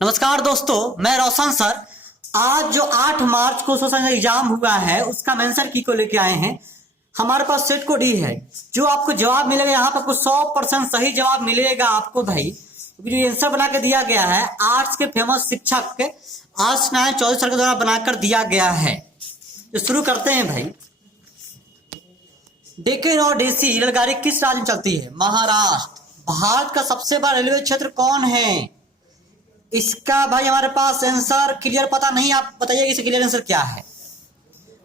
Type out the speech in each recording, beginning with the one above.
नमस्कार दोस्तों, मैं रोशन सर। आज जो 8 मार्च को सोशल एग्जाम हुआ है उसका मेंशन की को लेके आए हैं। हमारे पास सेट कोड ही है जो आपको जवाब मिलेगा। यहाँ पर आपको 100% सही जवाब मिलेगा आपको भाई, क्योंकि जो आंसर बना के दिया गया है आर्ट्स के फेमस शिक्षक के आर्ट्स नारायण चौधरी सर के द्वारा बनाकर दिया गया है। तो शुरू करते हैं भाई। डेक्कन और देसी रेलगाड़ी किस राज्य में चलती है? महाराष्ट्र। भारत का सबसे बड़ा रेलवे क्षेत्र कौन है? इसका भाई हमारे पास आंसर क्लियर पता नहीं, आप बताइए इसका क्लियर आंसर क्या है।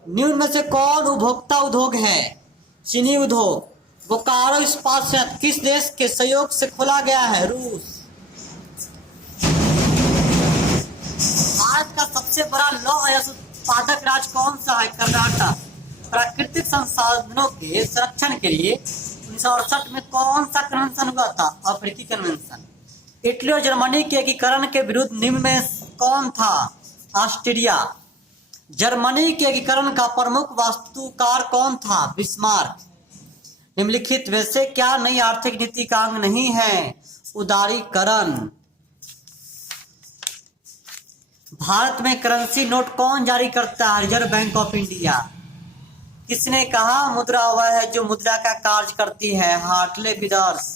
निम्न में से कौन उपभोक्ता उद्योग है? चीनी उद्योग। बोकारो इस्पात संयंत्र किस देश के सहयोग से खोला गया है? रूस। भारत का सबसे बड़ा लौह उत्पादक राज्य कौन सा है? कर्नाटक। प्राकृतिक संसाधनों के संरक्षण के लिए 1968 में कौन सा कन्वेंशन हुआ था? अफ्रीकी कन्वेंशन। इटली और जर्मनी के एकीकरण के विरुद्ध निम्न में कौन था? ऑस्ट्रिया। जर्मनी के एकीकरण का प्रमुख वास्तुकार कौन था? बिस्मार्क। निम्नलिखित में से क्या नई आर्थिक नीति का अंग नहीं है? उदारीकरण। भारत में करेंसी नोट कौन जारी करता है? Reserve bank of India. किसने कहा मुद्रा वह है जो मुद्रा का कार्य करती है? Hartley withers.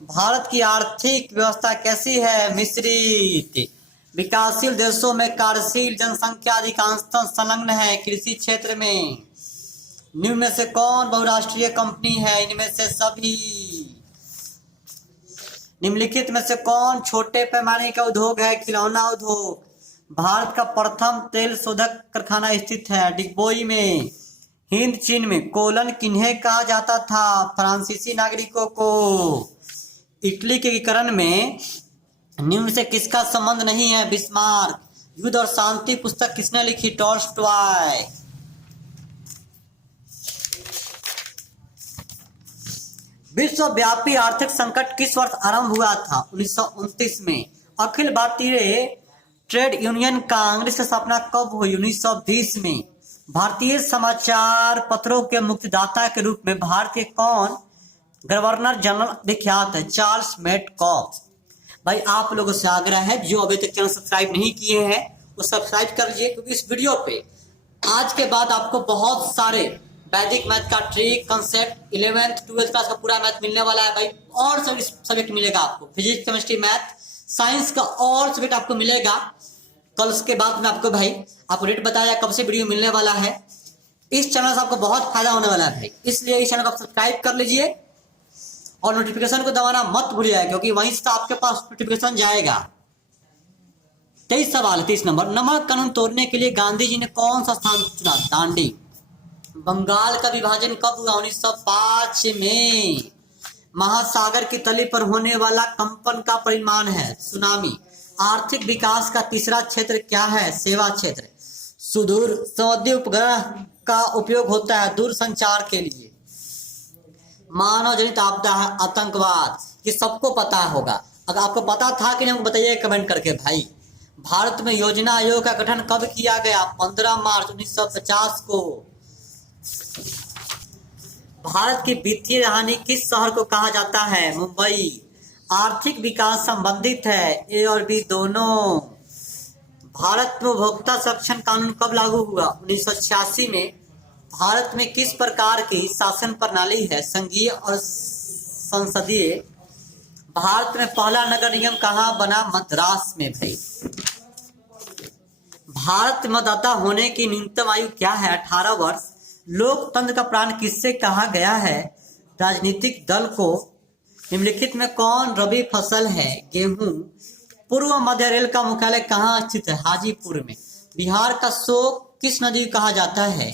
भारत की आर्थिक व्यवस्था कैसी है? मिश्रित। विकासशील देशों में कार्यशील जनसंख्या अधिकांशतः संलग्न है कृषि क्षेत्र में। निम्न में से कौन बहुराष्ट्रीय कंपनी है? इनमें से सभी। निम्नलिखित में से कौन छोटे पैमाने का उद्योग है? खिलौना उद्योग। भारत का प्रथम तेल शोधक कारखाना स्थित है डिगबोई में। हिंद चीन में कोलन किन्हें कहा जाता था? फ्रांसीसी नागरिकों को। इटली के एकीकरण में निम्न से किसका संबंध नहीं है? बिस्मार्क। युद्ध और शांति पुस्तक किसने लिखी? टॉल्स्टॉय। विश्वव्यापी आर्थिक संकट किस वर्ष आरंभ हुआ था? 1929 में। अखिल भारतीय ट्रेड यूनियन कांग्रेस की स्थापना कब हुई? 1920 में। भारतीय समाचार पत्रों के मुक्तिदाता के रूप में भारत के कौन गवर्नर जनरल विख्यात है? Charles Metcalfe. भाई आप लोगों से आग्रह है जो अभी तक चैनल सब्सक्राइब नहीं किए हैं वो सब्सक्राइब कर लीजिए, क्योंकि इस वीडियो पे आज के बाद आपको बहुत सारे वैदिक मैथ का trick concept 11th 12th class का पूरा मैथ मिलने वाला है भाई। और सभी सब्जेक्ट मिलेगा आपको, फिजिक्स केमिस्ट्री मैथ साइंस का और सब्जेक्ट आपको मिलेगा। कल उसके बाद में आपको भाई आपको डेट बताया कब से वीडियो मिलने वाला है। इस चैनल से आपको बहुत फायदा होने वाला है भाई, इसलिए इस चैनल को आप सब्सक्राइब कर लीजिए और नोटिफिकेशन को दबाना मत भूलिएगा, क्योंकि वहीं से आपके पास नोटिफिकेशन जाएगा। 23 सवाल 30 नंबर। नमक कानून तोड़ने के लिए गांधी जी ने कौन सा स्थान चुना? दांडी। बंगाल का विभाजन कब हुआ? 1905 में। महासागर की तली पर होने वाला कंपन का परिमाण है? सुनामी। आर्थिक विकास का तीसरा क्षेत्र क्या है? सेवा क्षेत्र। सुदूर संवेदी उपग्रह का उपयोग होता है दूर संचार के लिए। मानव जनित आपदा है आतंकवाद। ये सबको पता होगा। अगर आपको पता था कि नहीं हमको बताइए कमेंट करके भाई। भारत में योजना आयोग का गठन कब किया गया? 15 मार्च 1950 को। भारत की वित्तीय राजधानी किस शहर को कहा जाता है? मुंबई। आर्थिक विकास संबंधित है ए और बी दोनों। भारत में उपभोक्ता संरक्षण कानून कब लागू हुआ? 1986 में। भारत में किस प्रकार की शासन प्रणाली है? संघीय और संसदीय। भारत में पहला नगर निगम कहाँ बना? मद्रास में भाई। भारत में मतदाता होने की न्यूनतम आयु क्या है? 18 वर्ष। लोकतंत्र का प्राण किससे कहा गया है? राजनीतिक दल को। निम्नलिखित में कौन रबी फसल है? गेहूं। पूर्व मध्य रेल का मुख्यालय कहाँ स्थित है? हाजीपुर में। बिहार का शोक किस नदी कहा जाता है?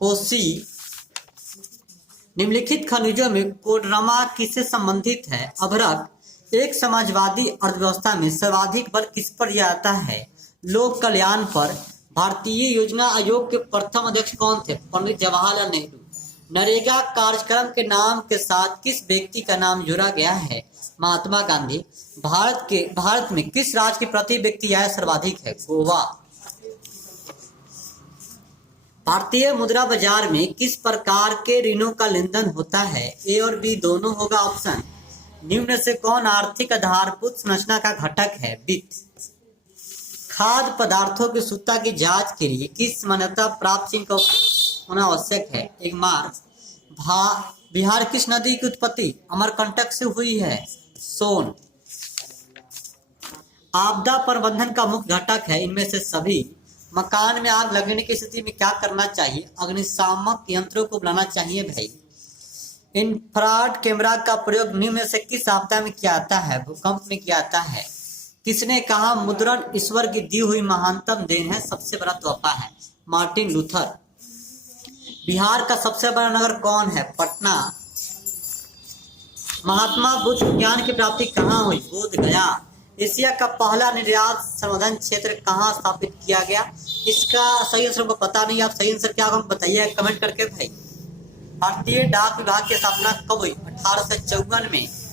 कोसी। निम्नलिखित खनिजों में कोडरमा किससे संबंधित है? अभ्रक। एक समाजवादी अर्थव्यवस्था में सर्वाधिक बल किस पर जाता है? लोक कल्याण पर। भारतीय योजना आयोग के प्रथम अध्यक्ष कौन थे? पंडित जवाहरलाल नेहरू। नरेगा कार्यक्रम के नाम के साथ किस व्यक्ति का नाम जोड़ा गया है? महात्मा गांधी। भारत में किस राज्य की प्रति व्यक्ति आय सर्वाधिक है? गोवा। भारतीय मुद्रा बाजार में किस प्रकार के ऋणों का लेन देन होता है? ए और बी दोनों होगा ऑप्शन। निम्न से कौन आर्थिक आधारभूत संरचना का घटक है? वित्त। खाद्य पदार्थों की शुद्धता की जांच के लिए किस मान्यता प्राप्त चिन्ह का होना आवश्यक है? एक मार्क। बिहार किस नदी की उत्पत्ति अमरकंटक से हुई है? सोन। आपदा प्रबंधन का मुख्य घटक है इनमें से सभी। मकान में आग लगने की स्थिति में क्या करना चाहिए? अग्निशामक यंत्रों को बुलाना चाहिए भाई। इंफ्रारेड कैमरा का प्रयोग निम्न में से किस आपदा में किया जाता है? भूकंप में किया जाता है। किसने कहा मुद्रण ईश्वर की दी हुई महानतम देन है, सबसे बड़ा तोहफा है? Martin Luther. बिहार का सबसे बड़ा नगर कौन है? पटना। महात्मा बुद्ध ज्ञान की प्राप्ति कहाँ हुई? बोध गया। एशिया का पहला निर्यात संवर्धन क्षेत्र कहाँ स्थापित किया गया? इसका सही आंसर को पता नहीं, आप सही आंसर क्या होगा बताइए कमेंट करके भाई। भारतीय डाक विभाग की स्थापना कब हुई? 1854 में।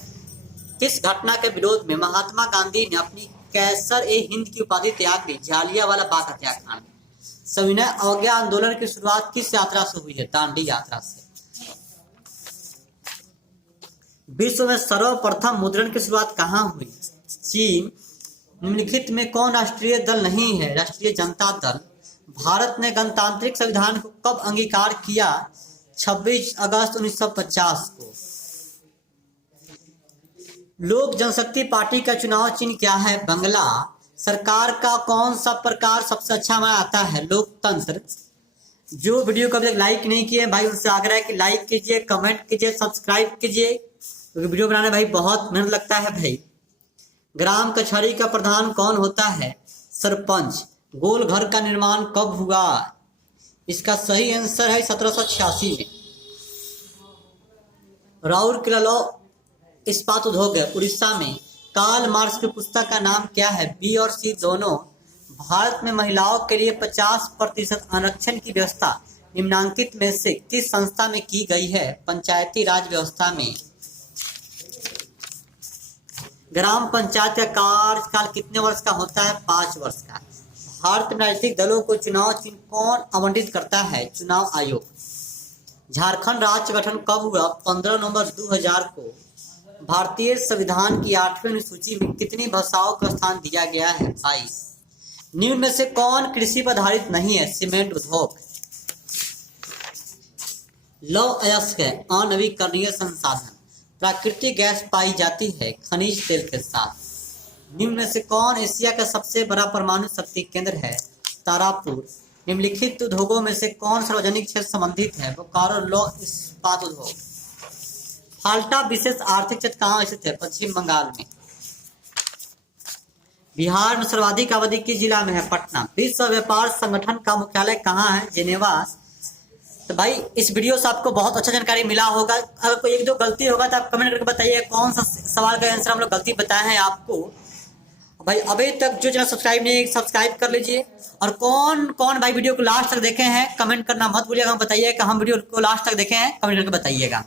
किस घटना के विरोध में महात्मा गांधी ने अपनी कैसर-ए-हिंद की उपाधि त्याग दी? जालियांवाला बाग हत्याकांड। सविनय अवज्ञा आंदोलन की शुरुआत किस यात्रा से हुई है? दांडी यात्रा से। विश्व में सर्वप्रथम मुद्रण की शुरुआत कहाँ हुई? चीन। निम्नलिखित में कौन राष्ट्रीय दल नहीं है? राष्ट्रीय जनता दल। भारत ने गणतांत्रिक संविधान को कब अंगीकार किया? 26 अगस्त 1950 को। लोक जनशक्ति पार्टी का चुनाव चिन्ह क्या है? बंगला। सरकार का कौन सा प्रकार सबसे अच्छा माना जाता है? लोकतंत्र। जो वीडियो को अभी तक लाइक नहीं किए भाई उनसे आग्रह है कि लाइक कीजिए, कमेंट कीजिए, सब्सक्राइब कीजिए, क्योंकि वीडियो बनाने भाई बहुत मेहनत लगता है भाई। ग्राम कचहरी का प्रधान कौन होता है? सरपंच। गोल घर का निर्माण कब हुआ? इसका सही आंसर है 1786 में। राउरकेला इस्पात उद्योग है उड़ीसा में। कार्ल मार्क्स की पुस्तक का नाम क्या है? बी और सी दोनों। भारत में महिलाओं के लिए 50% आरक्षण की व्यवस्था निम्नांकित में से किस संस्था में की गई है? पंचायती राज व्यवस्था में। ग्राम पंचायत का कार्यकाल कितने वर्ष का होता है? 5 वर्ष का। भारत में राजनीतिक दलों को चुनाव चिन्ह कौन आवंटित करता है? चुनाव आयोग। झारखंड राज्य गठन कब हुआ? 15 नवंबर 2000 को। भारतीय संविधान की 8वीं अनुसूची में कितनी भाषाओं का स्थान दिया गया है? 22। निम्न में से कौन कृषि पर आधारित नहीं है? सीमेंट उद्योग। लौह अयस्क है अनवीकरणीय संसाधन। प्राकृतिक गैस पाई जाती है खनिज तेल के साथ। निम्न में से कौन एशिया का सबसे बड़ा परमाणु शक्ति केंद्र है? तारापुर। निम्नलिखित उद्योगों में से कौन सार्वजनिक क्षेत्र संबंधित है? बोकारो लौह इस्पात उद्योग। फाल्टा विशेष आर्थिक क्षेत्र कहाँ स्थित है? पश्चिम बंगाल में। बिहार में सर्वाधिक आबादी किस जिला में है? पटना। विश्व व्यापार संगठन का मुख्यालय कहाँ है? जेनेवा। तो भाई इस वीडियो से आपको बहुत अच्छा जानकारी मिला होगा। अगर कोई एक दो गलती होगा तो आप कमेंट करके बताइए कौन सा सवाल का आंसर हम लोग गलती बताए हैं आपको। भाई अभी तक जो चैनल सब्सक्राइब नहीं सब्सक्राइब कर लीजिए। और कौन कौन भाई वीडियो को लास्ट तक देखे हैं कमेंट करना मत भूलिएगा, बताइए कि हम वीडियो को लास्ट तक देखे हैं, कमेंट करके बताइएगा।